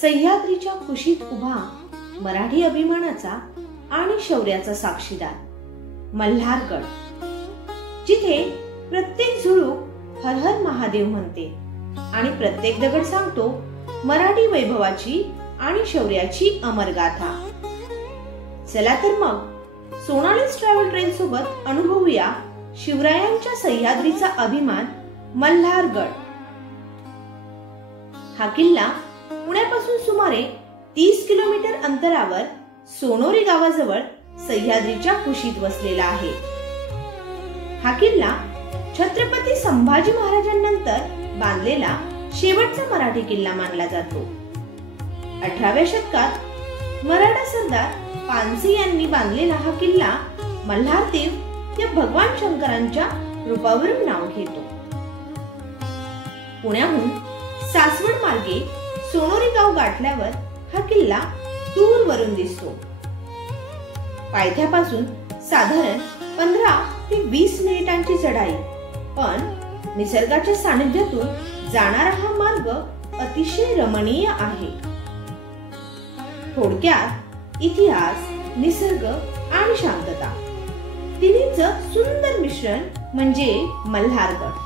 सह्याद्रीच्या कुशीत उभा मराठी अभिमानाचा आणि शौर्याचा साक्षीदार मल्हारगड, जिथे प्रत्येक झुळूक हर हर महादेव म्हणते आणि प्रत्येक दगड सांगतो मराठी वैभवाची आणि शौर्याची अमर गाथा। चला तर मग सोनालीस ट्रॅव्हल ट्रेन सोबत अनुभवूया शिवरायांच्या सह्याद्रीचा अभिमान मल्हारगड। हा किल्ला पुण्यापासून सुमारे 30 किलोमीटर अंतरावर सोनोरी गावाजवळ सह्याद्रीच्या कुशीत वसलेला आहे। हा किल्ला छत्रपती संभाजी महाराजांनंतर बांधलेला शेवटचा मराठी किल्ला मानला जातो। 18व्या शतकात मराठा सरदार पानसी यांनी बांधलेला हा किल्ला मल्हारदेव या भगवान शंकरांच्या रूपावरून नाव घेतो। पुण्याहून सासवड मार्गे सोनोरी गाव गाठल्यावर हा किल्ला दूरवरून दिसतो। पायथ्यापासून साधारण 15 ते 20 मिनिटांची चढाई, पण निसर्गाच्या सानिध्यातून जाणारा हा मार्ग अतिशय रमणीय आहे। थोडक्यात इतिहास, निसर्ग आणि शांतता तिन्हीचं सुंदर मिश्रण म्हणजे मल्हारगड।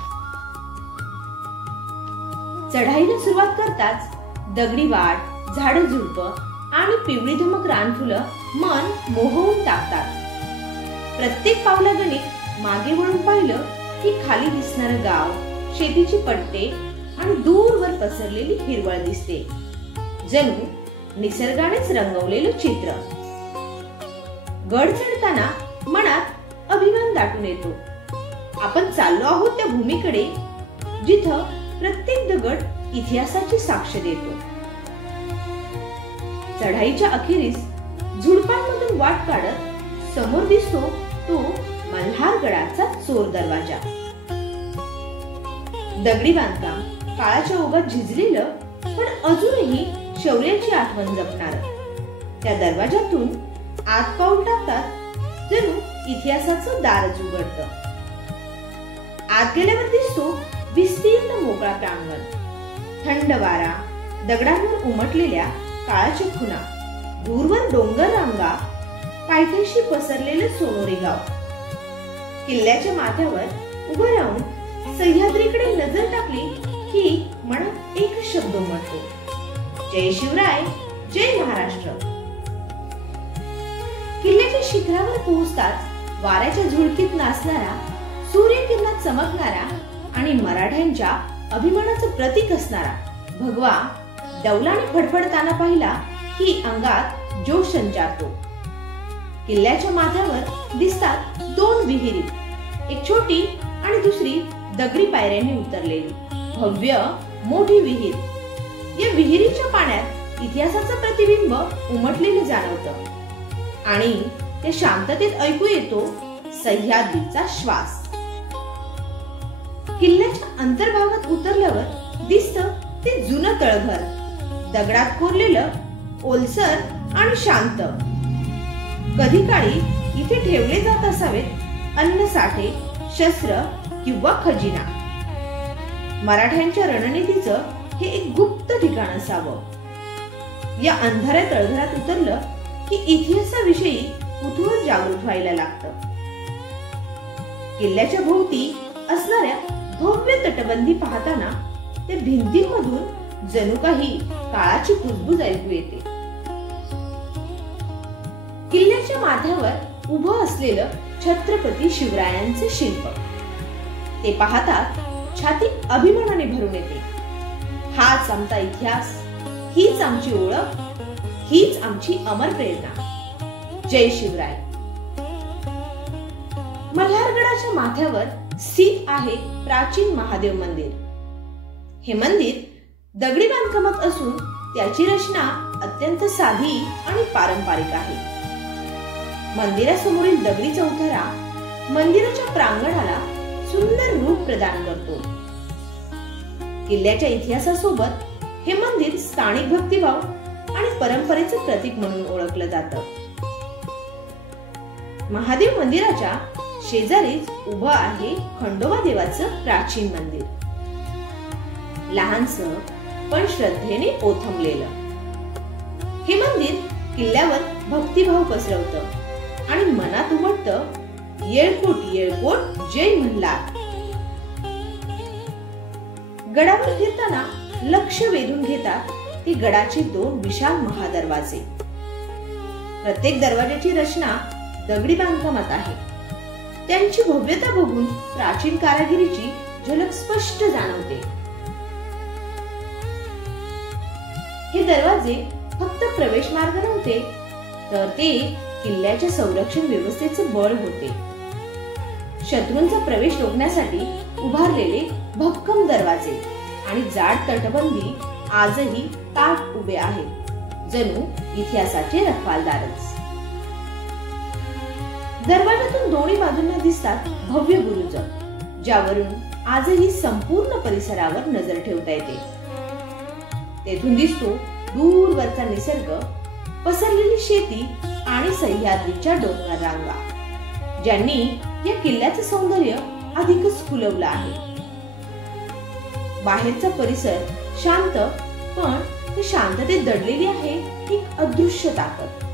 चढाईला सुरुवात करताच दगडी वाट, झाडं झुडपं आणि पिवळी धमक रानफुलं मन मोहवून टाकतात। प्रत्येक पावलागणिक मागे वळून पाहिलं की खाली दिसणारं गाव, शेतीची पट्टे आणि दूरवर पसरलेली हिरवळ दिसते, जणू निसर्गानेच रंगवलेलं चित्र। गड चढताना मनात अभिमान दाटून येतो। आपण चाललो आहोत त्या भूमीकडे जिथं प्रत्येक दगड इतिहासाची साक्ष देतो। चढाईच्या अखेरीस झुडपांमधून वाट काढत समोर दिसतो तो मल्हारगडाचा चोर दरवाजा। दगडी बांधकाम, काळाच्या ओघात झिजलेलं पण अजूनही शौर्याची आठवण जपणार। त्या दरवाजातून आत पाऊल टाकतात जणू इतिहासाचं दारच उघडतं। आत गेल्यावर दिसतो विस्तीर्ण मोकळा प्रांगण, थंड वारा, दगडांवर उमटलेल्या काळाच्या खुणा, दूरवर डोंगर रांगा, पायथ्याशी पसरलेलं सोनोरी गाव। किल्ल्याच्या माथ्यावर उभं राहून सह्याद्रीकडे नजर टाकली की मनात एकच शब्द उमटतो, जय शिवराय, जय महाराष्ट्र। किल्ल्याच्या शिखरावर पोहोचताच वाऱ्याच्या झुळकीत नाचणारा, सूर्यकिरणात चमकणारा आणि मराठ्यांच्या अभिमानाचं प्रतीक असणारा भगवा डौलाने फडफडताना पाहिला की अंगात जोश संचारतो। किल्ल्याच्या माथ्यावर दिसतात 2 विहिरी, एक छोटी आणि दुसरी दगडी पायऱ्यांनी उतरलेली भव्य मोठी विहीर। या विहिरीच्या पाण्यात इतिहासाचं प्रतिबिंब उमटलेलं जाणवतं आणि त्या शांततेत ऐकू येतो सह्याद्रीचा श्वास। किल्ल्याच्या अंतर्भागात उतरल्यावर दिसतं ते जुनं तळघर, दगडात कोरलेलं, ओलसर आणि शांत। कधी काळी इथे ठेवले जात असावेत अन्न साठे, शस्त्र किंवा खजिना। मराठ्यांच्या रणनीतीचं हे एक गुप्त ठिकाण असावं। या अंधाऱ्या तळघरात उतरलं की इतिहासाविषयी कुतूहल जागृत व्हायला लागतं। किल्ल्याच्या भोवती असणाऱ्या भव्य तटबंदी पाहताना त्या भिंतींमधून जणू काही काळाची कुजबुज ऐकू येते। किल्ल्याच्या माथ्यावर उभं असलेलं छत्रपती शिवरायांचे शिल्प, ते पाहतात छाती अभिमानाने भरून येते। हाच आमचा इतिहास, हीच आमची ओळख, हीच आमची अमर प्रेरणा। जय शिवराय। मल्हारगडाच्या माथ्यावर स्थित आहे प्राचीन महादेव मंदिर। हे मंदिर दगडी बांधकामात असून त्याची रचना अत्यंत साधी आणि पारंपरिक आहे। मंदिरासमोरील दगडी चौथरा मंदिराच्या प्रांगणाला सुंदर रूप प्रदान करतो। किल्ल्याच्या इतिहासासोबत हे मंदिर स्थानिक भक्तिभाव आणि परंपरेचं प्रतीक म्हणून ओळखलं जातं। महादेव मंदिराच्या शेजारीच उभं आहे खंडोबा देवाचं प्राचीन मंदिर, लहानसं पण श्रद्धेने ओथंबलेलं। हे मंदिर किल्ल्यावर भक्तिभाव पसरवतं आणि मनात उमटतं येळकोट येळकोट जय मल्हार. गडावर फिरताना लक्ष वेधून घेतात ते गडाचे 2 विशाल महादरवाजे. प्रत्येक दरवाजाची रचना दगडी बांधकामात आहे. त्यांची भव्यता बघून प्राचीन कारागिरीची झलक स्पष्ट जाणवते. हे दरवाजे फक्त प्रवेश मार्ग नव्हते, तर ते किल्ल्याच्या संरक्षण व्यवस्थेचे बळ होते. शत्रूंचा प्रवेश रोखण्यासाठी उभारलेले भक्कम दरवाजे आणि जाड तटबंदी आजही ताठ उभे आहेत, जणू इतिहासाचे रखवालदारच. दरवाजातून दोन्ही बाजूंना दिसतात भव्य बुरुज, ज्यावरून आजही संपूर्ण परिसरावर नजर ठेवता येते. तेथून दिसतो दूरवरचा निसर्ग, पसरलेली शेती आणि सह्याद्रीच्या डोंगर रांगा, ज्यांनी या किल्ल्याचे सौंदर्य अधिकच फुलवलं आहे. बाहेरचा परिसर शांत, पण ती शांततेत दडलेली आहे एक अदृश्य ताकद.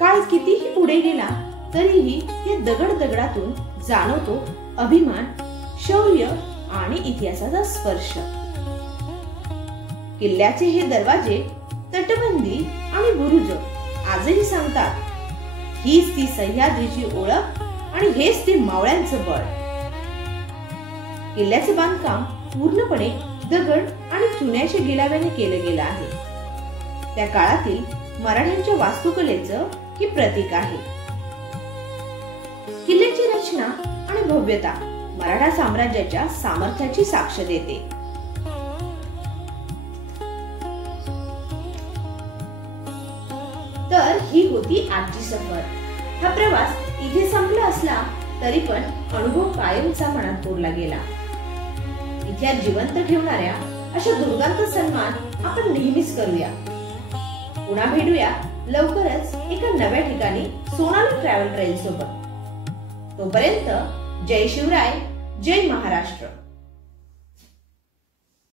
काळ कितीही पुढे गेला तरीही या दगडातून जाणवतो अभिमान, शौर्य आणि इतिहासाचा स्पर्श. किल्ल्याचे हे दरवाजे, तटबंदी आणि बुरुज आजही सांगतात, हीच ती सह्याद्रीची ओळख आणि हेच ते मावळ्यांचं बळ. किल्ल्याचे बांधकाम पूर्णपणे दगड आणि चुन्याच्या गिलाव्याने केले गेले आहे. त्या काळातील मराठ्यांच्या वास्तुकलेचं हे प्रतीक आहे. किल्ल्याची रचना आणि भव्यता मराठा साम्राज्याच्या सामर्थ्याची साक्ष देते. तर ही होती आजची सफर. हा प्रवास इथे संपला असला तरी पण अनुभव कायमचा मनात कोरला गेला. इतिहास जिवंत ठेवणाऱ्या अशा दुर्गांचा सन्मान आपण नेहमीच करूया. पुन्हा भेटूया लवकरच एका नव्या ठिकाणी सोनाली ट्रॅव्हल ट्रेल सोबत. तोपर्यंत जय शिवराय, जय महाराष्ट्र.